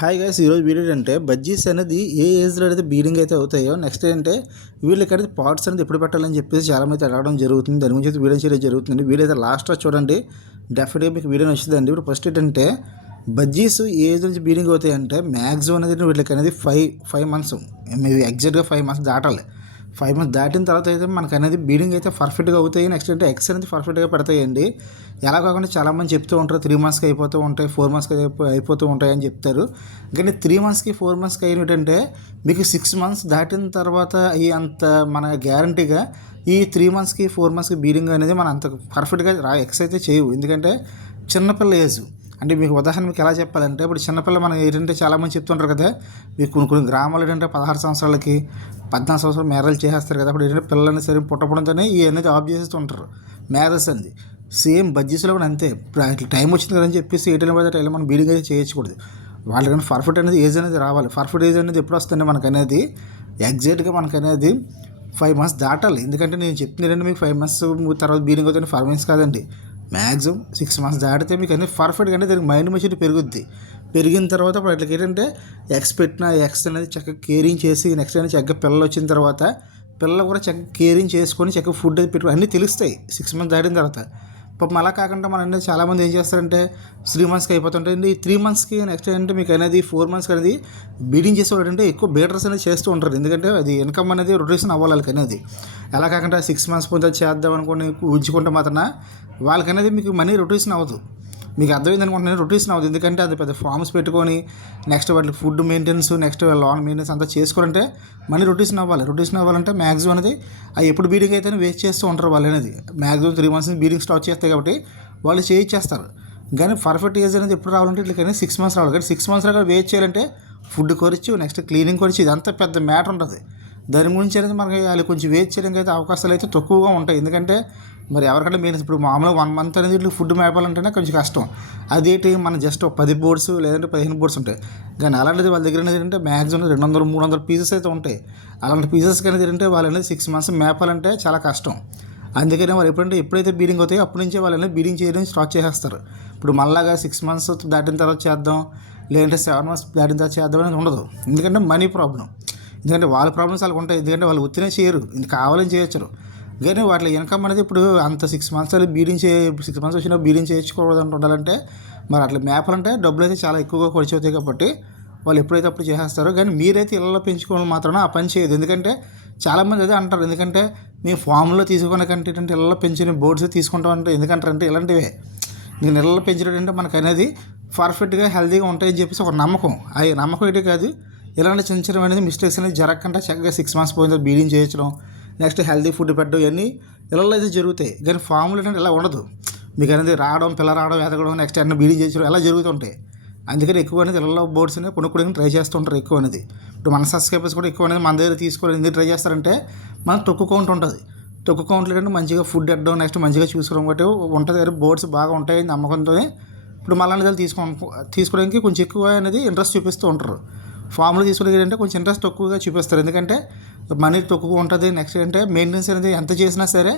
Hi guys, ఈరోజు video ఏంటంటే బజ్జీస్ అనేది ఏ ఏజ్లో అయితే బీడింగ్ అయితే అవుతాయో, నెక్స్ట్ ఏంటంటే వీళ్ళకి అనేది పాట్స్ అనేది ఎప్పుడు పెట్టాలని చెప్పేసి చాలామంది అడగడం జరుగుతుంది. దాని గురించి అయితే వీడియో చేయడం జరుగుతుంది. వీడియో అయితే లాస్ట్లో చూడండి, డెఫినెట్గా మీకు వీడియో నచ్చుతుందండి. ఇప్పుడు ఫస్ట్ ఏంటంటే బజ్జీస్ ఏ ఏజ్ నుంచి బీడింగ్ అవుతాయి అంటే మ్యాక్సిమం అనేది వీళ్ళకి అనేది ఫైవ్ మంత్స్, మీరు ఎగ్జాక్ట్గా 5 months దాటాలి. 5 months దాటిన తర్వాత అయితే మనకు అనేది బీడింగ్ అయితే పర్ఫెక్ట్గా అవుతాయి. నెక్స్ట్ అంటే ఎగ్స్ అనేది పర్ఫెక్ట్గా పెడతాయండి. ఎలా కాకుండా చాలామంది చెప్తూ ఉంటారు 3 monthsకి అయిపోతూ ఉంటాయి, 4 monthsకి అయిపోతూ ఉంటాయి అని చెప్తారు. కానీ 3 monthsకి 4 monthsకి అయినట్టంటే మీకు 6 months దాటిన తర్వాత అయ్యి అంత మన గ్యారంటీగా ఈ 3 monthsకి 4 monthsకి బీడింగ్ అనేది మనం అంత పర్ఫెక్ట్గా ఎక్స్ అయితే చేయవు. ఎందుకంటే చిన్నపిల్ల ఏజ్ అంటే మీకు ఉదాహరణ మీకు ఎలా చెప్పాలంటే, ఇప్పుడు చిన్నపిల్ల మనం ఏంటంటే చాలామంది చెప్తుంటారు కదా, మీకు కొన్ని గ్రామాలు ఏంటంటే 16 సంవత్సరాలకి 14 సంవత్సరాలు మ్యారేజ్ చేసేస్తారు కదా. అప్పుడు ఏంటంటే పిల్లల్ని సరే పుట్టడంతోనే ఈ అనేది ఆఫ్ చేసేస్తుంటారు మ్యారేజ్ అనేది. సేమ్ బడ్జెట్స్లో కూడా అంతే. ఇప్పుడు అట్లా టైం వచ్చింది కదని చెప్పేసి ఏటీఎం పడితే టైం మనం బీడింగ్ అయితే చేయకూడదు. వాళ్ళకన్నా పర్ఫెక్ట్ అనేది ఏజ్ అనేది రావాలి. పర్ఫెక్ట్ ఏజ్ అనేది ఎప్పుడు వస్తుంది మనకు అనేది ఎగ్జాక్ట్గా మనకు అనేది 5 months దాటాలి. ఎందుకంటే నేను చెప్తుంది ఏంటంటే మీకు 5 months తర్వాత బీడింగ్ అవుతుంది, 4 months కాదండి. మ్యాక్సిమం 6 months దాటితే మీకు అనేది పర్ఫెక్ట్గా అంటే దానికి మైండ్ మెచ్యూరిటీ పెరుగుద్ది. పెరిగిన తర్వాత ఇప్పుడు అట్లకి ఏంటంటే ఎగ్స్ పెట్టిన ఎగ్స్ అనేది చక్కగా కేరింగ్ చేసి, నెక్స్ట్ అనేది చక్కగా పిల్లలు వచ్చిన తర్వాత పిల్లలు కూడా చక్కగా కేరింగ్ చేసుకొని చక్కగా ఫుడ్ అది పెట్టుకుని అన్నీ తెలుస్తాయి 6 months దాటిన తర్వాత. పాపం అలా కాకుండా మన అనేది చాలామంది ఏం చేస్తారంటే 3 monthsకి అయిపోతుంటాయండి. ఈ 3 monthsకి నెక్స్ట్ ఏంటంటే మీకు అనేది 4 months అనేది బీడింగ్ చేసేవాడు అంటే ఎక్కువ బీటర్స్ అనేది చేస్తూ ఉంటారు. ఎందుకంటే అది ఇన్కమ్ అనేది రొటేషన్ అవ్వాలి వాళ్ళకి అనేది. ఎలా కాకుండా 6 months పొందే చేద్దాం అనుకుని ఉంచుకుంటే మాత్రం వాళ్ళకి అనేది మీకు మనీ రొటేషన్ అవ్వదు. మీకు అర్థమైంది అనుకుంటున్నాను, రొటేషన్ అవ్వదు. ఎందుకంటే అది పెద్ద ఫార్మ్స్ పెట్టుకొని నెక్స్ట్ వాళ్ళకి food maintenance, next loan maintenance అంతా చేసుకోవాలంటే మనీ రొటేషన్ అవ్వాలి. రొటేషన్ అవ్వాలంటే మ్యాక్సిమం అనేది అవి ఎప్పుడు బీడింగ్ అయితే వేస్ట్ చేస్తూ ఉంటారు వాళ్ళు అనేది. మ్యాక్సిమం 3 months నుంచి బీడింగ్ స్టార్ట్ చేస్తాయి కాబట్టి వాళ్ళు చేయించేస్తారు. కానీ పర్ఫెక్ట్ ఏజ్ అనేది ఎప్పుడు రావాలంటే ఇట్లా 6 months రావాలి. కానీ 6 months రాగా వెయిట్ చేయాలంటే ఫుడ్ కొరిచి నెక్స్ట్ క్లీనింగ్ కొరిచి ఇదంతా పెద్ద మ్యాటర్ ఉంటుంది. దాని గురించి అనేది మనకి వాళ్ళు కొంచెం వెయిట్ చేయడానికి అయితే అవకాశాలు అయితే తక్కువగా ఉంటాయి. ఎందుకంటే మరి ఎవరికంటే మెయిన్ ఇప్పుడు మామూలుగా 1 month అనేది ఇట్లా ఫుడ్ మేపాలంటేనే కొంచెం కష్టం. అదేంటి మన జస్ట్ 10 boards లేదంటే 15 boards ఉంటాయి. కానీ అలాంటిది వాళ్ళ దగ్గర అనేది ఏంటంటే మ్యాక్సిమం 200-300 పీసెస్ అయితే ఉంటాయి. అలాంటి పీసెస్ అనేది ఏంటంటే వాళ్ళు అనేది 6 months మేపాలంటే చాలా కష్టం. అందుకనే వాళ్ళు ఎప్పుడైతే బీడింగ్ అవుతాయో అప్పటి నుంచే వాళ్ళు అనేది బీడింగ్ చేయడం స్టార్ట్ చేసేస్తారు. ఇప్పుడు మళ్ళాగా 6 months దాటిన తర్వాత చేద్దాం, లేదంటే 7 months దాటిన తర్వాత చేద్దాం అనేది ఉండదు. ఎందుకంటే మనీ ప్రాబ్లం. ఎందుకంటే వాళ్ళ ప్రాబ్లమ్స్ వాళ్ళకి ఉంటాయి. ఎందుకంటే వాళ్ళు ఉత్తినే చేయరు, ఇది కావాలని చేయొచ్చు. కానీ వాటి ఇన్కమ్ అనేది ఇప్పుడు అంత 6 months బీడింగ్ 6 months వచ్చినా బీడింగ్ చేయించుకోవద్దు ఉండాలంటే మరి అట్లా మేపాలంటే డబ్బులు అయితే చాలా ఎక్కువగా ఖర్చు అవుతాయి. కాబట్టి వాళ్ళు ఎప్పుడైతే అప్పుడు చేసేస్తారో. కానీ మీరైతే ఇళ్ళలో పెంచుకోవడం మాత్రం ఆ పని చేయదు. ఎందుకంటే చాలామంది అదే అంటారు, ఎందుకంటే మేము ఫామ్లో తీసుకునే కంటే ఏంటంటే ఇళ్ళలో పెంచిన బోర్డ్స్ తీసుకుంటామంటే ఎందుకంటారంటే ఇలాంటివే నేను ఇళ్ళలో పెంచడంటే మనకు అనేది పర్ఫెక్ట్గా హెల్తీగా ఉంటాయని చెప్పేసి ఒక నమ్మకం. అది నమ్మకం ఏంటి కాదు, ఇలాంటి చిన్న చిన్న అనేది మిస్టేక్స్ అనేది జరగకుండా చక్కగా 6 months పోయిన బీడింగ్ చేయించడం, నెక్స్ట్ హెల్తీ ఫుడ్ పెట్టడం, ఇవన్నీ ఇళ్ళలో అయితే జరుగుతాయి. కానీ ఫామ్లో ఏంటంటే ఇలా ఉండదు. మీకు అనేది రావడం, పిల్ల రావడం, ఎదగడం, నెక్స్ట్ అన్నీ బీడింగ్ చేయించడం ఎలా జరుగుతుంటాయి. అందుకని ఎక్కువ అనేది ఇళ్ళలో బోర్డ్స్ అనేవి కొనుక్కోవడానికి ట్రై చేస్తుంటారు ఎక్కువ అనేది. ఇప్పుడు మన సబ్స్క్రైబర్స్ కూడా ఎక్కువ అనేది మన దగ్గర తీసుకోవడం ఎందుకు ట్రై చేస్తారంటే మనకు తక్కువ కౌంట్ ఉంటుంది. తక్కువ కౌంట్లో ఏంటంటే మంచిగా ఫుడ్ పెట్టడం, నెక్స్ట్ మంచిగా చూసుకోవడం బట్టి ఉంటుంది. కానీ బోర్డ్స్ బాగా ఉంటాయి నమ్మకంతోనే ఇప్పుడు మళ్ళీ తీసుకోవడానికి కొంచెం ఎక్కువ అనేది ఇంట్రెస్ట్ చూపిస్తూ ఉంటారు. ఫామ్లో తీసుకోవడానికి ఏంటంటే కొంచెం ఇంట్రెస్ట్ తక్కువగా చూపిస్తారు. ఎందుకంటే మనీ తక్కువగా ఉంటుంది. నెక్స్ట్ ఏంటంటే మెయింటెనెన్స్ అనేది ఎంత చేసినా సరే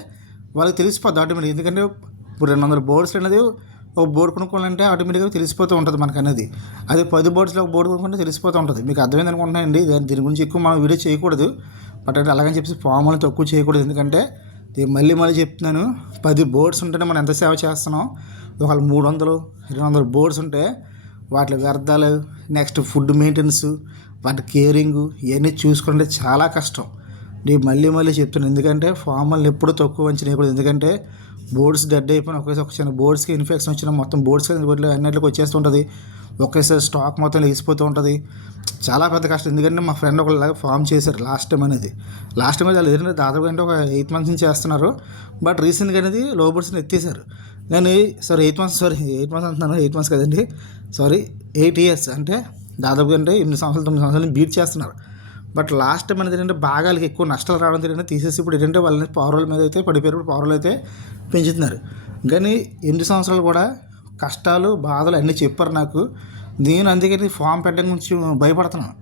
వాళ్ళకి తెలిసిపోద్ది ఆటోమేటిక్. ఎందుకంటే ఇప్పుడు 200 boards అనేది ఒక బోర్డు కొనుక్కోవాలంటే ఆటోమేటిక్గా తెలిసిపోతూ ఉంటుంది మనకు అనేది. అదే 10 boardsలో ఒక బోర్డు కొనుక్కుంటే తెలిసిపోతూ ఉంటుంది. మీకు అర్థమైంది అనుకుంటున్నానండి. దీని గురించి ఎక్కువ మనం వీడియో చేయకూడదు. బట్ అంటే అలాగని చెప్పేసి ఫామ్లో తక్కువ చేయకూడదు. ఎందుకంటే మళ్ళీ చెప్తున్నాను, 10 boards ఉంటేనే మనం ఎంత సేవ చేస్తున్నాం. ఒకవేళ 300-200 boards ఉంటే వాటి వ్యర్థాలు, నెక్స్ట్ ఫుడ్ మెయింటెనెన్స్, వాటి కేరింగ్ ఇవన్నీ చూసుకుంటే చాలా కష్టం. నేను మళ్ళీ చెప్తున్నాను. ఎందుకంటే ఫార్మల్ని ఎప్పుడు తక్కువ అంచనా వేయకూడదు. ఎందుకంటే బోర్డ్స్ డెడ్ అయిపోయిన ఒక చిన్న బోర్డ్స్కి ఇన్ఫెక్షన్ వచ్చిన మొత్తం బోర్డ్స్కి అన్నింటికి వచ్చేస్తుంటుంది. ఒకేసారి స్టాక్ మొత్తం లేచిపోతూ ఉంటుంది. చాలా పెద్ద కష్టం. ఎందుకంటే మా ఫ్రెండ్ ఒకలాగా ఫామ్ చేశారు లాస్ట్ టైం అనేది వాళ్ళు ఏంటంటే దాదాపు అంటే ఒక 8 months నుంచి చేస్తున్నారు. బట్ రీసెంట్గా అనేది లో బోర్డ్స్ని ఎత్తేసారు. కానీ 8 months అంటున్నాను, 8 months కదండి, 8 years అంటే దాదాపు అంటే 8 సంవత్సరాలు 9 సంవత్సరాలు బీట్ చేస్తున్నారు. బట్ లాస్ట్ టైం అనేది ఏంటంటే బాగా వాళ్ళకి ఎక్కువ నష్టాలు రావడం ఏంటంటే తీసేసి ఇప్పుడు ఏంటంటే వాళ్ళని పౌరుల మీద అయితే పడిపోయారు. పౌరులు అయితే పెంచుతున్నారు. కానీ 8 సంవత్సరాలు కూడా కష్టాలు, బాధలు అన్నీ చెప్పారు నాకు. నేను అందుకని ఫామ్ పెట్టడం గురించి భయపడుతున్నాను.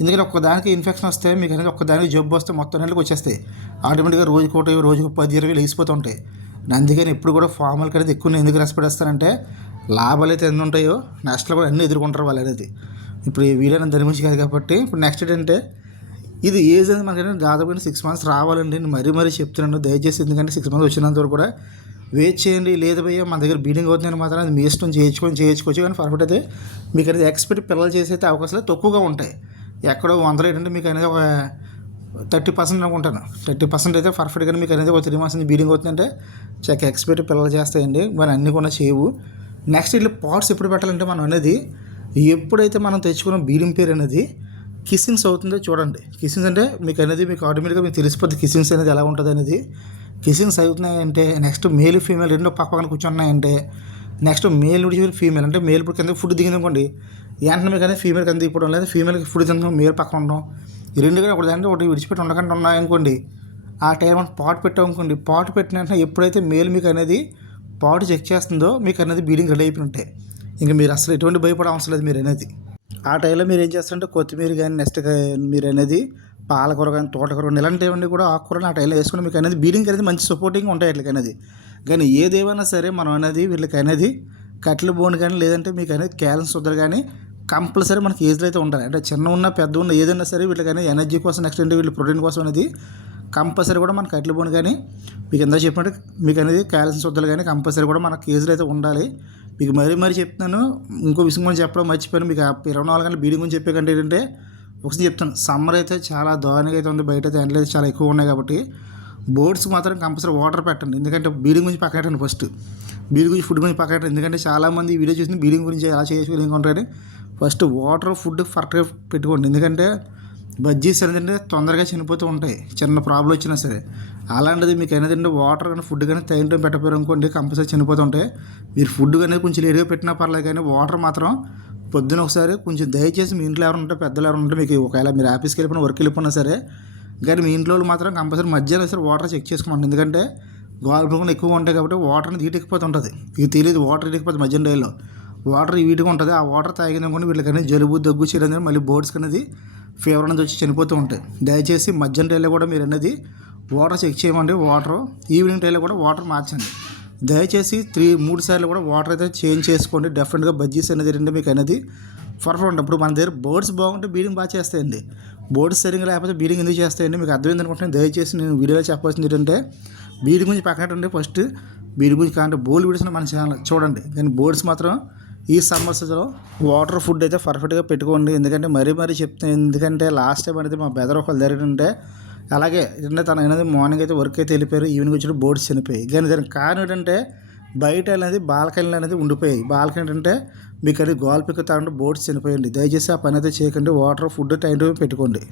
ఎందుకంటే ఒక్కదానికి ఇన్ఫెక్షన్ వస్తే మీకు అనేది ఒక్కదానికి జబ్బు వస్తే మొత్తం నెలలకు వచ్చేస్తాయి. ఆటోమేటిక్గా రోజుకు 10-20 లేచిపోతూ ఉంటాయి. అందుకని ఎప్పుడు కూడా ఫార్మల్కి అనేది ఎక్కువ ఎందుకు రెస్పెక్ట్ ఇస్తానంటే లాభాలు అయితే ఎన్ని ఉంటాయో నష్టాలు కూడా అన్నీ ఎదుర్కొంటారు వాళ్ళు అనేది. ఇప్పుడు ఈ వీడియో దాని గురించి కాదు కాబట్టి ఇప్పుడు నెక్స్ట్ ఏంటంటే ఇది ఏజ్ అనేది మనకి దాదాపు 6 మంత్స్ రావాలండి. నేను మరీ చెప్తున్నాను దయచేసి, ఎందుకంటే 6 మంత్స్ వచ్చినంత వరకు కూడా వెయిట్ చేయండి. లేదు భయ్య మన దగ్గర బీడింగ్ అవుతుందని మాత్రం అది మీ ఇష్టం చేయించుకోవచ్చు, కానీ పర్ఫెక్ట్ అయితే మీకు అనేది ఎక్స్పెక్ట్ పిల్లలు చేసైతే అవకాశాలు తక్కువగా ఉంటాయి. ఎక్కడో 100 ఏంటంటే మీకు అనేది ఒక 30% అనుకుంటాను. 30% అయితే పర్ఫెక్ట్గా మీకు అనేది ఒక 3 మంత్స్ నుంచి బీడింగ్ అవుతుందంటే చక్క ఎక్స్పెక్ట్ పిల్లలు చేస్తాయండి. మరి అన్నీ కూడా చేయవు. నెక్స్ట్ ఇట్లా పాట్స్ ఎప్పుడు పెట్టాలంటే మనం అనేది ఎప్పుడైతే మనం తెచ్చుకున్న బీడింగ్ పేరు అనేది కిస్సింగ్స్ అవుతుందో చూడండి. కిస్సింగ్స్ అంటే మీకు అనేది మీకు ఆటోమేటిక్గా మీకు తెలిసిపోద్ది కిస్సింగ్స్ అనేది ఎలా ఉంటుంది అనేది. కిస్సింగ్స్ అవుతున్నాయంటే నెక్స్ట్ మేల్ ఫీమేల్ రెండు పక్కన కూర్చుంటున్నాయంటే నెక్స్ట్ మేల్ విడిచి ఫీమేల్ అంటే మేల్ ఇప్పుడు కింద ఫుడ్ దిగిందనుకోండి, వెంటనే మీకు అనేది ఫీమేల్ కింద దిగిపోవడం, లేదా ఫీమేల్కి ఫుడ్ తినడం మేల్ పక్కన ఉండడం, ఈ రెండు కూడా ఒకటి అంటే ఒకటి విడిచిపెట్టి ఉండకుండా ఉన్నాయనుకోండి. ఆ టైం మనం పాట్ పెట్టామనుకోండి, పాట్ పెట్టిన వెంటనే ఎప్పుడైతే మేల్ మీకు అనేది పాట్ చెక్ చేస్తుందో మీకు అనేది బీడింగ్ రెడీ అయిపోయి ఇంకా మీరు అసలు ఎటువంటి భయపడే అవసరం లేదు. మీరు అనేది ఆ టైంలో మీరు ఏం చేస్తారంటే కొత్తిమీర కానీ నెక్స్ట్ మీరు అనేది పాలకూర కానీ తోటకూర కానీ ఇలాంటివన్నీ కూడా ఆకుకూరని ఆ టైంలో వేసుకుని మీకు అనేది బీడింగ్ అనేది మంచి సపోర్టింగ్ ఉంటాయి వీళ్ళకి అనేది. కానీ ఏదేమైనా సరే మనం అనేది వీళ్ళకి అనేది కట్టెల బోన్ కానీ లేదంటే మీకు అనేది క్యాలెన్స్ వద్దరు కానీ కంపల్సరీ మనకి ఏజ్లో అయితే ఉండాలి. అంటే చిన్న ఉన్న పెద్ద ఉన్న ఏదైనా సరే వీళ్ళకి అనేది ఎనర్జీ కోసం నెక్స్ట్ అంటే వీళ్ళు ప్రోటీన్ కోసం అనేది కంపల్సరీ కూడా మన కట్టెల బోన్ కానీ మీకు ఎంత చెప్పినట్టు మీకు అనేది క్యాలెన్స్ వద్దలు కానీ కంపల్సరీ కూడా మనకి ఏజ్లో అయితే ఉండాలి. మీకు మరీ చెప్తున్నాను. ఇంకో విషయం కూడా చెప్పడం మర్చిపోయాను. మీకు 24 గంటల బీడింగ్ గురించి చెప్పే కంటే ఏంటంటే ఒకసారి చెప్తాను. సమ్మర్ అయితే చాలా దారుణంగా అయితే ఉంది, బయట అయితే ఎండలు అయితే చాలా ఎక్కువ ఉన్నాయి కాబట్టి బోర్డ్స్కి మాత్రం కంపల్సరీ వాటర్ పెట్టండి. ఎందుకంటే బీడింగ్ గురించి పక్కన పెట్టండి. ఫస్ట్ బీడింగ్ గురించి ఫుడ్ గురించి పక్కన పెట్టండి. ఎందుకంటే చాలామంది వీడియో చూసి బీడింగ్ గురించి ఎలా చేసుకుంటారని ఫస్ట్ వాటర్ ఫుడ్ కరెక్ట్గా పెట్టుకోండి. ఎందుకంటే బజ్జీస్ ఏంటంటే తొందరగా చనిపోతూ ఉంటాయి చిన్న ప్రాబ్లం వచ్చినా సరే. అలాంటిది మీకు ఏంటంటే వాటర్ కానీ ఫుడ్ కానీ టైం పెట్టకపోయారు అనుకోండి కంపల్సరీ చనిపోతూ ఉంటాయి. మీరు ఫుడ్ కానీ కొంచెం లేట్గా పెట్టినా పర్లేదు, కానీ వాటర్ మాత్రం పొద్దున ఒకసారి కొంచెం దయచేసి మీ ఇంట్లో ఎవరు ఉంటే పెద్దలు ఎవరు ఉంటే మీకు ఒకవేళ మీరు ఆఫీస్కి వెళ్ళిపోయినా వర్క్ వెళ్ళిపోయినా సరే కానీ మీ ఇంట్లో మాత్రం కంపల్సరీ మధ్యాహ్నం సరే వాటర్ చెక్ చేసుకోమండి. ఎందుకంటే గోల్పకుండా ఎక్కువగా ఉంటాయి కాబట్టి వాటర్ అనేది హీట్ ఉంటుంది. ఇది తెలియదు వాటర్ హీట్ మధ్యాహ్నం డైలో వాటర్ వీటిగా ఉంటుంది. ఆ వాటర్ తాగిందనుకోండి వీళ్ళకి అనేది జలుబు దగ్గు చేయడం మళ్ళీ బోర్డ్స్ అనేది ఫీవర్ అనేది వచ్చి చనిపోతూ ఉంటాయి. దయచేసి మధ్యాహ్నం టైంలో కూడా మీరు అనేది వాటర్ చెక్ చేయమండి. వాటర్ ఈవినింగ్ టైంలో కూడా వాటర్ మార్చండి. దయచేసి 3 సార్లు కూడా వాటర్ అయితే చేంజ్ చేసుకోండి. డెఫినెట్గా బజ్జీస్ అనేది ఏంటంటే మీకు అనేది పర్ఫెక్ట్ ఉంటుంది. ఇప్పుడు మన దగ్గర బోర్డ్స్ బాగుంటే బీడింగ్ బాగా చేస్తాయండి. బోర్డ్స్ సరిగ్గా లేకపోతే బీడింగ్ ఎందుకు చేస్తాయండి మీకు అర్థమైంది అనుకుంటున్నాను. దయచేసి నేను వీడియోలో చెప్పాల్సింది ఏంటంటే బీడింగ్ గురించి పక్కన ఉంటే ఫస్ట్ బీడింగ్ గురించి కాంటే బోల్ వీడియోస్ మన ఛానల్ చూడండి. కానీ బోర్డ్స్ మాత్రం ఈ సమ్మర్స్లో వాటర్ ఫుడ్ అయితే పర్ఫెక్ట్గా పెట్టుకోండి. ఎందుకంటే మరీ చెప్తాను. ఎందుకంటే లాస్ట్ టైం అనేది మా బెదర్ ఒకళ్ళు జరిగిందంటే అలాగే ఏంటంటే తన అనేది మార్నింగ్ అయితే వర్క్ అయితే వెళ్ళిపోయారు, ఈవినింగ్ వచ్చిన బోర్డ్స్ చనిపోయాయి. కానీ దానికి కారణం ఏంటంటే బయట అనేది బాల్కనీలు అనేది ఉండిపోయాయి. బాల్కనీ ఏంటంటే మీకు అది గోల్ పిక్కుతా ఉంటే బోర్డ్స్ చనిపోయండి. దయచేసి ఆ పని అయితే చేయకండి. వాటర్ ఫుడ్ టైం పెట్టుకోండి.